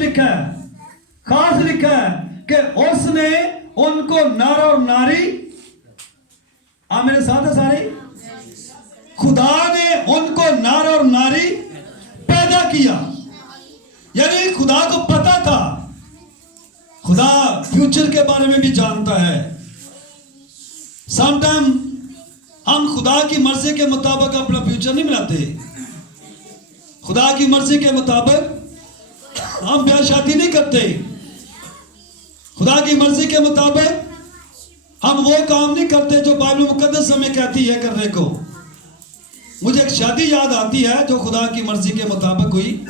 लिखा है, खास लिखा है कि उसने उनको नर और नारी, आप मेरे साथ है सारे, खुदा ने उनको नर और नारी पैदा किया। यानी खुदा को पता था, खुदा फ्यूचर के बारे में भी जानता है। समटाइम हम खुदा की मर्जी के मुताबिक अपना फ्यूचर नहीं बनाते। खुदा की मर्जी के मुताबिक हम ब्याह शादी नहीं करते। खुदा की मर्जी के मुताबिक हम वो काम नहीं करते जो बाइबल मुकद्दस हमें कहती है करने को। मुझे एक शादी याद आती है जो खुदा की मर्जी के मुताबिक हुई,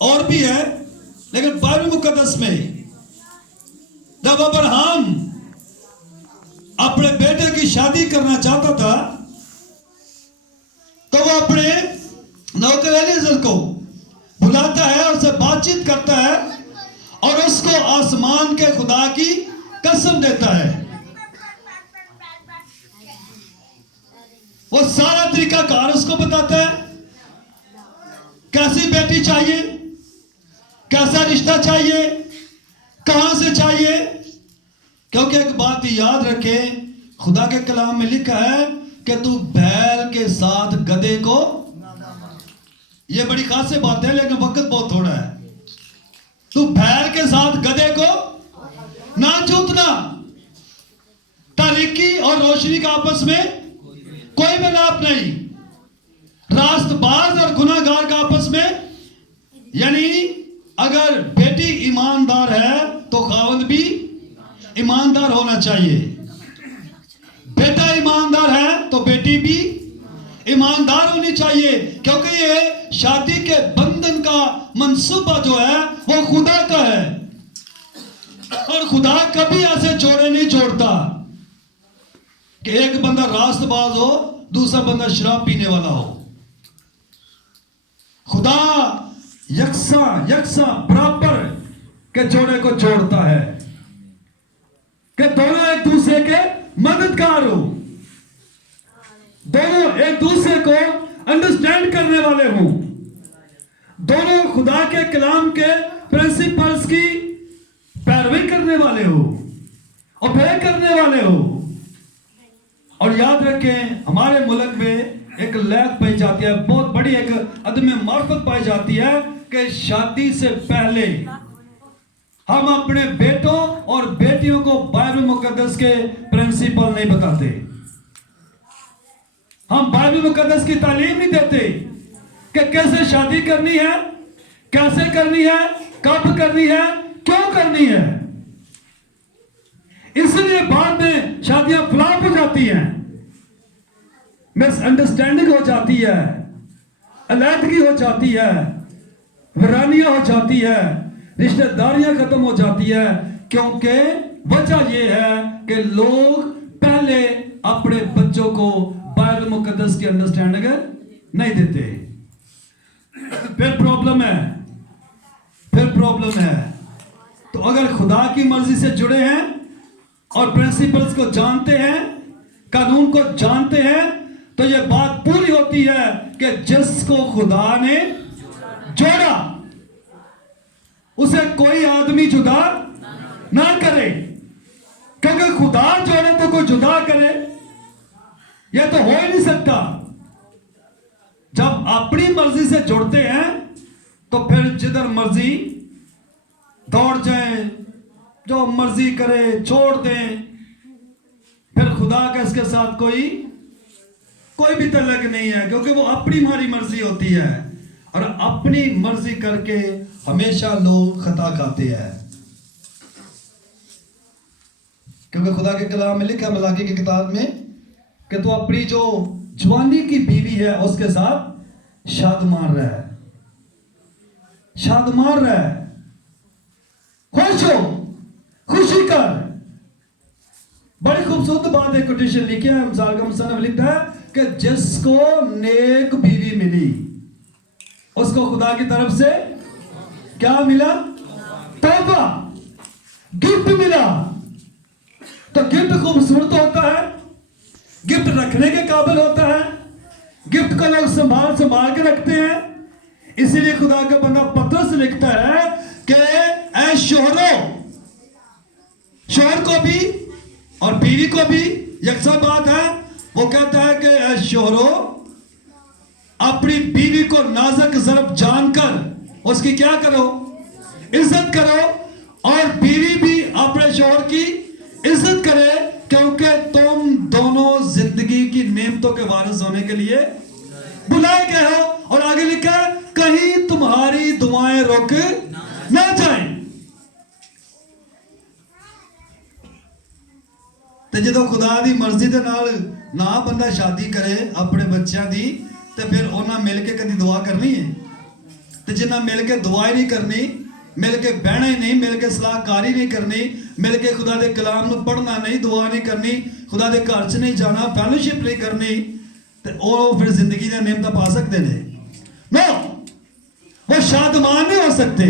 और भी है, लेकिन बाइबल मुकद्दस में जब अब्राहम अपने बेटे की शादी करना चाहता था तो वो अपने नौकर एलीएजर को बुलाता है, उससे बातचीत करता है और उसको आसमान के खुदा की कसम देता है। वो सारा तरीका कार उसको बताता है, कैसी बेटी चाहिए, कैसा रिश्ता चाहिए, कहां से चाहिए। क्योंकि एक बात याद रखे, खुदा के कलाम में लिखा है कि तू बैल के साथ गधे को, ये बड़ी खास बात है लेकिन वक्त बहुत थोड़ा है, तू बैल के साथ गधे को ना जूतना। तारीकी और रोशनी का आपस में कोई मिलाप नहीं, रास्तबाज और गुनाहगार का आपस में, यानी अगर बेटी ईमानदार है तो खावंद भी ईमानदार होना चाहिए। बेटा ईमानदार है तो बेटी भी ईमानदार होनी चाहिए, क्योंकि ये शादी के बंधन का मंसूबा जो है वो खुदा का है। और खुदा कभी ऐसे जोड़े नहीं जोड़ता कि एक बंदा रास्तबाज हो, दूसरा बंदा शराब पीने वाला हो। खुदा यकसा बराबर के जोड़े को जोड़ता है कि दोनों एक दूसरे के मददगार हो, दोनों एक दूसरे को अंडरस्टैंड करने वाले हों, दोनों खुदा के कलाम के प्रिंसिपल्स की पैरवी करने वाले हो, ओबे करने वाले हो। और याद रखें, हमारे मुल्क में एक लैक पाई जाती है, बहुत बड़ी एक अदम मार्फत पाई जाती है कि शादी से पहले हम अपने बेटों और बेटियों को बाइबल मुकद्दस के प्रिंसिपल नहीं बताते। हम बाइबल मुकद्दस की तालीम नहीं देते कि कैसे शादी करनी है, कैसे करनी है, कब करनी है, क्यों करनी है। इसलिए बाद में शादियां फ्लॉप हो जाती हैं, मिसअंडरस्टैंडिंग हो जाती है, अलैदगी हो जाती है, वीरानियां हो जाती है, रिश्तेदारियां खत्म हो जाती है। क्योंकि वजह यह है कि लोग पहले अपने बच्चों को बाइबल मुकद्दस की अंडरस्टैंडिंग नहीं देते। फिर प्रॉब्लम है। तो अगर खुदा की मर्जी से जुड़े हैं और प्रिंसिपल्स को जानते हैं, कानून को जानते हैं, तो यह बात पूरी होती है कि जिसको खुदा ने जोड़ा उसे कोई आदमी जुदा ना करे। क्योंकि खुदा जोड़े तो कोई जुदा करे, यह तो हो ही नहीं सकता। जब अपनी मर्जी से जुड़ते हैं तो फिर जिधर मर्जी दौड़ जाए, जो मर्जी करे छोड़ दें, फिर खुदा का इसके साथ कोई भी तल्लक नहीं है, क्योंकि वो अपनी हमारी मर्जी होती है। और अपनी मर्जी करके हमेशा लोग खता खाते हैं। क्योंकि खुदा के कलाम में लिखा मलाकी की किताब में कि तू अपनी जो जवानी की बीवी है उसके साथ शादमार रह, खुश हो, खुशी कर। बड़ी खूबसूरत बात है, कोटेशन लिखी है, मिसाल का मुसन्निफ लिखता है कि जिसको नेक बीवी मिली उसको खुदा की तरफ से क्या मिला? तौबा, गिफ्ट मिला। तो गिफ्ट खूबसूरत होता है, गिफ्ट रखने के काबिल होता है, गिफ्ट को लोग संभाल के रखते हैं। इसीलिए खुदा का बंदा पतरस लिखता है कि ऐ शोहरों, शोहर को भी और बीवी को भी यकसा बात है। वो कहता है कि ऐ शोहरों, अपनी बीवी को नाजुक ज़रफ़ जानकर उसकी क्या करो, इज्जत करो, और बीवी भी अपने शोहर की इज्जत करे, क्योंकि तुम दोनों जिंदगी की नेमतों के वारिस होने के लिए बुलाए गए हो। और आगे लिखा है, कहीं तुम्हारी दुआएं रुक ना जाएं। ते जो खुदा दी मर्जी दे नाल ना बंदा शादी करे अपने बच्चों दी, ते फिर उन्हें मिल के कभी दुआ करनी है? ते जिन्ना मिल के दुआ ही नहीं करनी, मिल के बहना ही नहीं, मिल के सलाहकारी नहीं करनी, मिल के खुदा दे कलाम नूं पढ़ना नहीं, दुआ नहीं करनी, खुदा दे घर च नहीं जाना, फैलोशिप नहीं करनी, ते वो फिर जिंदगी दी नेमतां पा सकते ने? नो, वो शादमान नहीं हो सकते,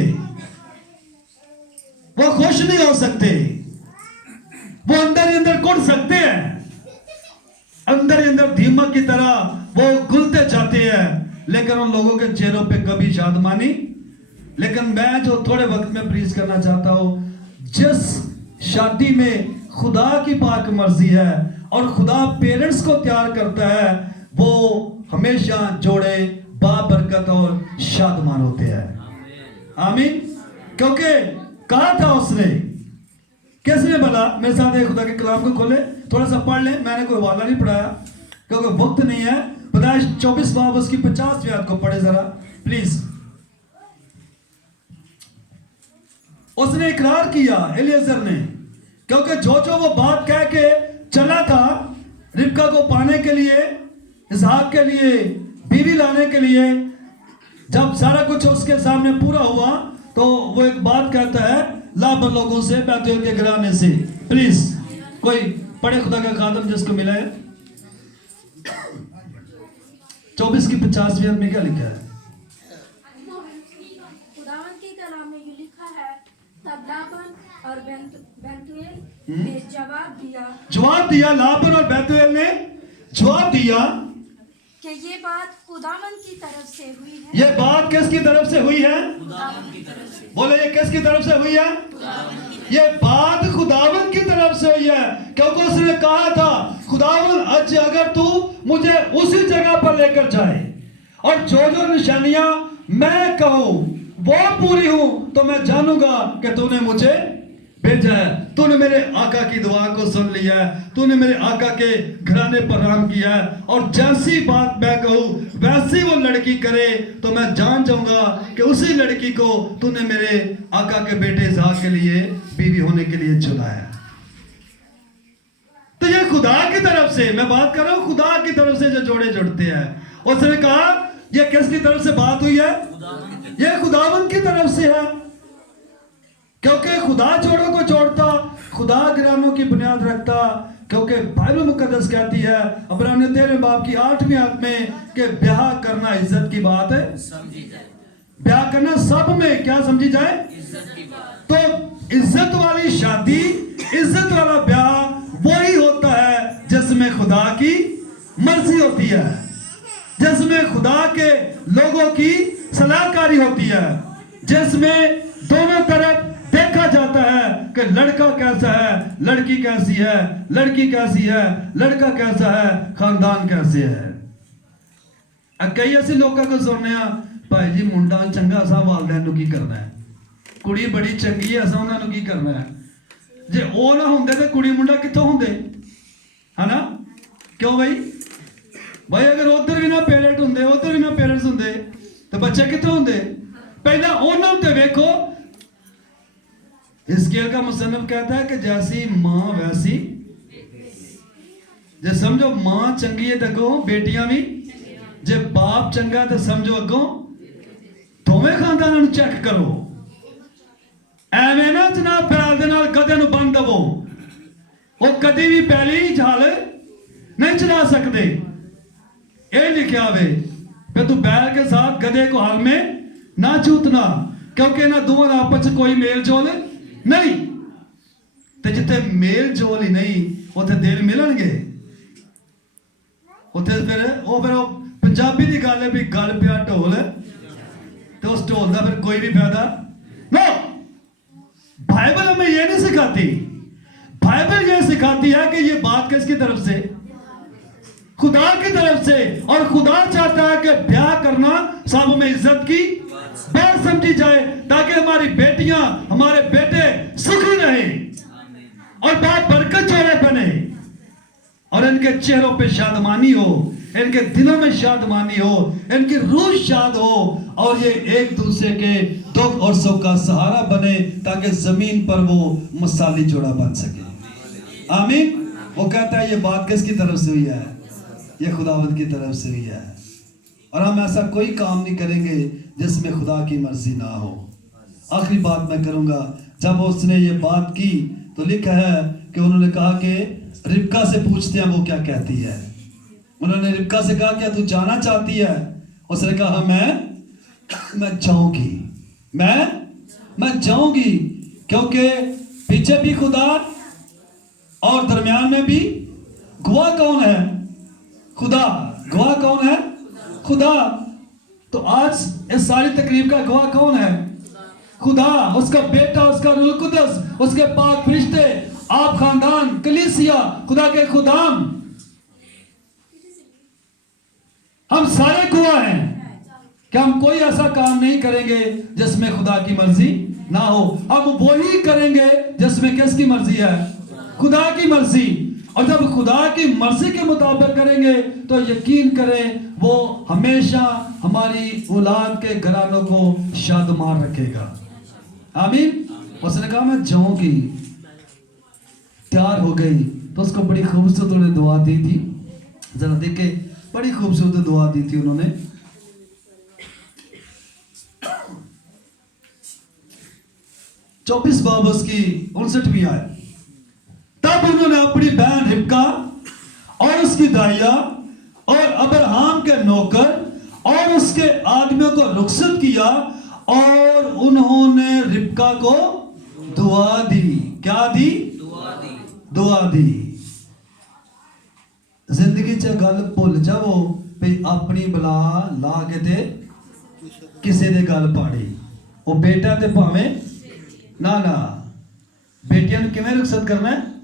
वो खुश नहीं हो सकते, वो अंदर ही अंदर कुट सकते हैं, अंदर ही अंदर दीमक की तरह वो घुलते जाते हैं, लेकिन उन लोगों के चेहरों पे कभी शादमानी। लेकिन मैं जो थोड़े वक्त में प्रीच करना चाहता हूं, जिस शादी में खुदा की पाक मर्जी है और खुदा पेरेंट्स को तैयार करता है, वो हमेशा जोड़े बाबरकत और शादमान होते हैं। आमीन। क्योंकि कहा था उसने, किसने बोला? मेरे साथ एक खुदा के कलाम को खोले, थोड़ा सा पढ़ लें। मैंने कोई हवाला नहीं पढ़ाया क्योंकि वक्त नहीं है। पैदाइश 24 बाब उसकी 50वीं आयत को पढ़े जरा प्लीज। उसने इकरार किया एलिएजर ने, क्योंकि जो वो बात कह के चला था रिबका को पाने के लिए, इसहाक के लिए बीवी लाने के लिए, जब सारा कुछ उसके सामने पूरा हुआ तो वो एक बात कहता है लाभ लोगों से, बैतूल के घराने से। प्लीज कोई पढ़े खुदा का खादम जिसको मिला है। 24 की 50वीं आयत में क्या लिखा है? खुदावन के कलाम में ये लिखा है, तब लाबान और बैतूएल ने जवाब दिया, लाबान और बैतूएल ने जवाब दिया कि ये बात खुदावन की तरफ से हुई है। ये बात किसकी तरफ से हुई है? खुदावन की तरफ से। बोले ये किसकी तरफ से हुई है? ये बात खुदावन की तरफ से हुई है, क्योंकि उसने कहा था खुदावन आज अगर तू मुझे उसी जगह पर लेकर जाए और जो निशानियां मैं कहूं वो पूरी हूं, तो मैं जानूंगा कि तूने मुझे भेजा है, तूने मेरे आका की दुआ को सुन लिया है, तूने मेरे आका के घराने पर राम किया है, और जैसी बात मैं कहूं वैसी वो लड़की करे तो मैं जान जाऊंगा कि उसी लड़की को तूने मेरे आका के बेटे इसहाक के लिए बीवी होने के लिए चुना है। तो ये खुदा की तरफ से मैं बात कर रहा हूं, खुदा की तरफ से जो जोड़े जुड़ते हैं। उसने कहा ये किसकी तरफ से बात हुई है? ये खुदावन की तरफ से है, क्योंकि खुदा जोड़ों को जोड़ता, खुदा घरानों की बुनियाद रखता। क्योंकि बाइबल मुकद्दस कहती है इब्रानियों 13 बाब की 8वीं आयत में कि ब्याह करना इज्जत की बात है, ब्याह करना सब में क्या समझी जाए? इज्जत की बात। तो इज्जत वाली शादी, इज्जत वाला ब्याह वही होता है जिसमें खुदा की मर्जी होती है, जिसमें खुदा के लोगों की सलाहकारी होती है, जिसमें दोनों तरफ देखा जाता है कि लड़का कैसा है, लड़की कैसी है, लड़की कैसी है, लड़का कैसा है, खानदान कैसे है। कई ऐसे लोगों को सुनने भाई जी मुंडा चंगा सा वालदैन नूं की करना है, कुड़ी बड़ी चंगी है असा उन्हां नूं की करना है। जे वो ना होंदे तो कुड़ी मुंडा कित्थों होंदे, है ना? क्यों भाई? भाई अगर उधर भी ना पेरेंट होंदे, उधर भी ना पेरेंट्स होंदे तो बच्चे कित्थों होंदे? पहला उन्होंने तो देखो, हिजकिय्याह का मुसन्निफ कहता है कि जैसी मां वैसी, जे समझो मां चंगी है तो अगों बेटियां भी, जे बाप चंगा तो समझो अगों दोवें खानदानां नूं चेक करो। एवें ना जनाब प्यार दे नाल गधे नूं बन दवो, वो कदी भी पहली झाल नहीं चला सकते। ये लिखा हुए फिर तू बैल के साथ गधे को हाल में ना जूतना, क्योंकि इन्हां दोवां दा आपस च कोई मेल जोल नहीं। ते जिथे मेल जोल ही नहीं उथे दिल मिलणगे, उथे फिर वो पंजाबी की गल है भी गल पिया ढोल, तो उस ढोल का फिर कोई भी फायदा नो। बाइबल हमें यह नहीं सिखाती। बाइबल यह सिखाती है कि ये बात किसकी तरफ से? खुदा की तरफ से। और खुदा चाहता है कि ब्याह करना सब में इज्जत की बात समझी जाए, ताकि हमारी बेटियां, हमारे बेटे सुखी रहे और बात बरकत जोड़े बने और इनके चेहरों पे शादमानी हो, इनके दिलों में शादमानी हो, इनकी रूह शाद हो और ये एक दूसरे के दुख और सुख का सहारा बने, ताकि जमीन पर वो मिसाली जोड़ा बन सके। आमीन। वो कहता है ये बात किसकी तरफ से हुई है? ये खुदावंद की तरफ से हुई है। और हम ऐसा कोई काम नहीं करेंगे जिसमें खुदा की मर्जी ना हो। आखिरी बात मैं करूंगा, जब उसने ये बात की तो लिखा है कि उन्होंने कहा कि रिबका से पूछते हैं वो क्या कहती है। उन्होंने रिबका से कहा क्या तू जाना चाहती है? उसने कहा मैं जाऊंगी, मैं जाऊंगी, क्योंकि पीछे भी खुदा और दरमियान में भी गवाह कौन है? खुदा। गवाह कौन है? खुदा। तो आज इस सारी तकरीब का गवाह कौन है? खुदा, उसका बेटा, उसका रूह कुदस, उसके पाक फरिश्ते, आप खानदान, कलीसिया, खुदा के खुदाम, हम सारे गवाह हैं कि हम कोई ऐसा काम नहीं करेंगे जिसमें खुदा की मर्जी ना हो। हम वही करेंगे जिसमें किसकी मर्जी है? खुदा की मर्जी। और जब खुदा की मर्जी के मुताबिक करेंगे तो यकीन करें वो हमेशा हमारी औलाद के घरानों को शादमार रखेगा। आमीन। उसने कहा मैं जाऊंगी। तैयार हो गई तो उसको बड़ी खूबसूरत उन्होंने दुआ दी थी। जरा देखे, बड़ी खूबसूरत दुआ दी थी उन्होंने। चौबीस बाब उसकी 59वीं आयत। तब उन्होंने अपनी बहन रिबका और उसकी दाइया और अब्राहम के नौकर और उसके आदमियों को रुखसत किया और उन्होंने रिबका को दुआ दी। क्या दी? दुआ दी। जिंदगी च गल भुल जाओ भी अपनी बला ला के ते किसी दे गल पाड़ी। वो बेटा ते भावे ना बेटियां ने किवें रुखसत करना है?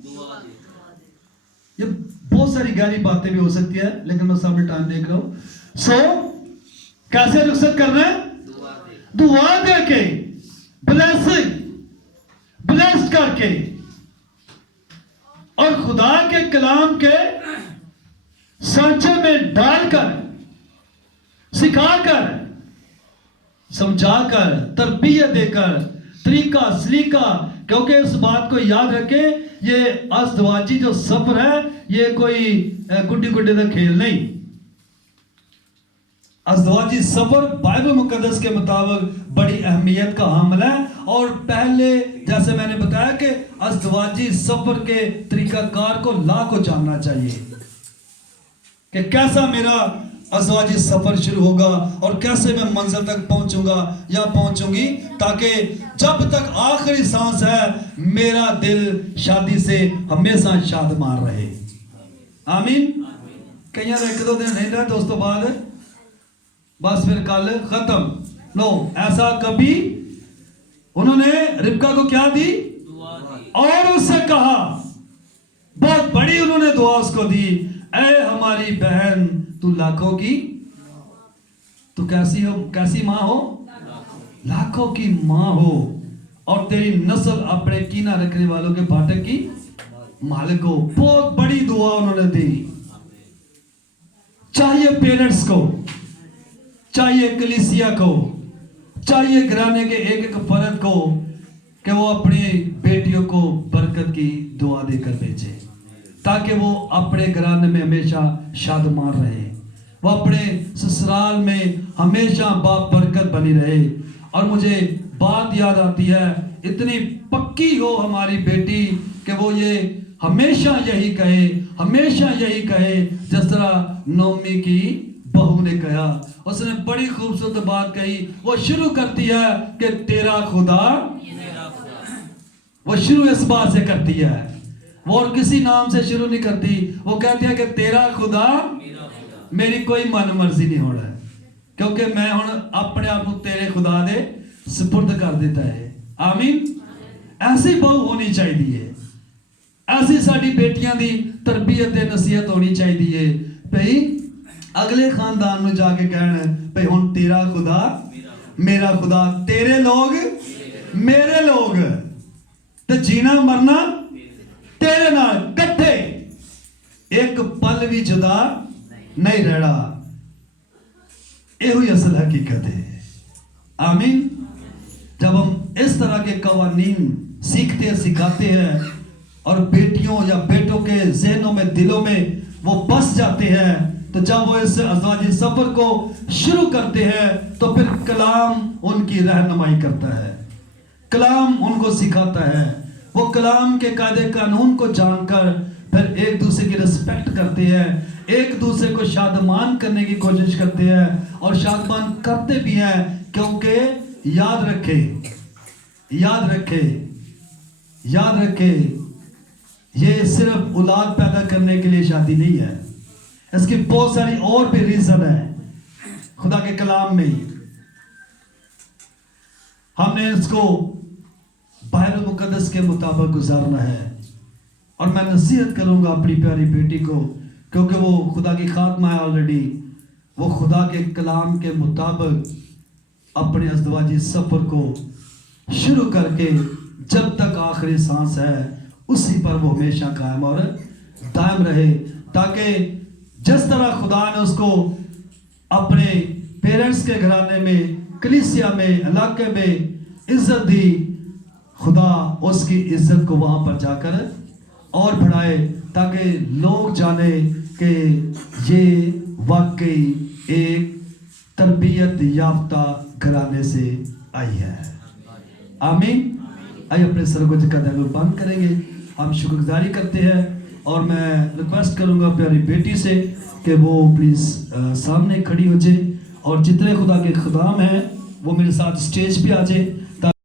ये बहुत सारी गहरी बातें भी हो सकती है, लेकिन मैं सामने टाइम देख रहा हूं। सो कैसे रुखसत करना है? दुआ दे के, ब्लेस्ड करके और खुदा के कलाम के सांचे में डालकर, सिखाकर, समझाकर, तरबियत देकर, तरीका सलीका। क्योंकि इस बात को याद रखें, ये अज़दवाजी जो सफर है ये कोई गुड्डी गुड्डी का खेल नहीं। अज़दवाजी सफर बाइबल मुकद्दस के मुताबिक बड़ी अहमियत का हामिल है। और पहले जैसे मैंने बताया कि अज़दवाजी सफर के तरीकाकार को ला को जानना चाहिए कि कैसा मेरा अज़दवाजी सफर शुरू होगा और कैसे मैं मंजिल तक पहुंचूंगा या पहुंचूंगी, ताकि जब तक आखिरी सांस है मेरा दिल शादी से हमेशा शादमार रहे। आमीन। कई एक दो दिन नहीं रहे दोस्तों बाद बस फिर कल खत्म। नो, ऐसा कभी। उन्होंने रिबका को क्या दी? और उससे कहा, बहुत बड़ी उन्होंने दुआ उसको दी, ऐ हमारी बहन तू लाखों की, तू कैसी हो, कैसी माँ हो? लाखों की माँ हो और तेरी नस्ल अपने कीना रखने वालों के फाटक की मालिक हो। बहुत बड़ी दुआ उन्होंने दी। चाहिए पेरेंट्स को, चाहिए कलीसिया को, चाहिए घराने के एक एक फर्द को कि वो अपनी बेटियों को बरकत की दुआ देकर भेजे, ताकि वो अपने घराने में हमेशा शादमार रहे, वो अपने ससुराल में हमेशा बाप बरकत बनी रहे। और मुझे बात याद आती है, इतनी पक्की हो हमारी बेटी कि वो ये हमेशा यही कहे, हमेशा यही कहे जिस तरह नोमी की बहू ने कहा। उसने बड़ी खूबसूरत बात कही। वो शुरू करती है कि तेरा खुदा, वो शुरू इस बात से करती है, वो और किसी नाम से शुरू नहीं करती। वो कहती है कि तेरा खुदा, मेरी कोई मन मर्जी नहीं हो रहा है, क्योंकि मैं हुण अपने आप को तेरे खुदा दे सुपुर्द कर देता है। आमीन। ऐसी बहु होनी चाहिए, ऐसी साडी बेटियां दी तरबियत ते नसीहत होनी चाहिए भई अगले खानदान में जाके कहना भई हुण तेरा खुदा मेरा खुदा, तेरे लोग मेरे लोग, ते जीना मरना तेरे नाल कट्ठे, एक पल भी जुदा नहीं रहना। यही असल हकीकत है। आमीन। जब हम इस तरह के कवानीन सीखते हैं, सिखाते हैं और बेटियों या बेटों के जहनों में, दिलों में वो बस जाते हैं, तो जब वो इस अज़वाजी सफर को शुरू करते हैं तो फिर कलाम उनकी रहनुमाई करता है, कलाम उनको सिखाता है। वो कलाम के कायदे कानून को जानकर फिर एक दूसरे की रिस्पेक्ट करते हैं, एक दूसरे को शादमान करने की कोशिश करते हैं और शादमान करते भी हैं, क्योंकि याद रखे, याद रखे, याद रखे, ये सिर्फ औलाद पैदा करने के लिए शादी नहीं है, इसकी बहुत सारी और भी रीजन है खुदा के कलाम में। हमने इसको बाइबल मुकद्दस के मुताबिक गुजारना है। और मैं नसीहत करूंगा अपनी प्यारी बेटी को, क्योंकि वो खुदा की खात्मा है ऑलरेडी, वो खुदा के कलाम के मुताबिक अपने अज़दवाजी सफर को शुरू करके जब तक आखिरी सांस है उसी पर वो हमेशा कायम और दायम रहे, ताकि जिस तरह खुदा ने उसको अपने पेरेंट्स के घराने में, कलीसिया में, इलाके में इज्जत दी, खुदा उसकी इज्जत को वहां पर जाकर और बढ़ाए, ताकि लोग जाने कि ये वाकई एक तरबियत याफ्ता घराने से आई है। आमीन। आइए अपने सर को झुका दिल बंद करेंगे, हम शुक्रगुजारी करते हैं और मैं रिक्वेस्ट करूंगा प्यारी बेटी से कि वो प्लीज़ सामने खड़ी हो जाए और जितने खुदा के खुदाम हैं वो मेरे साथ स्टेज पे आ जाए।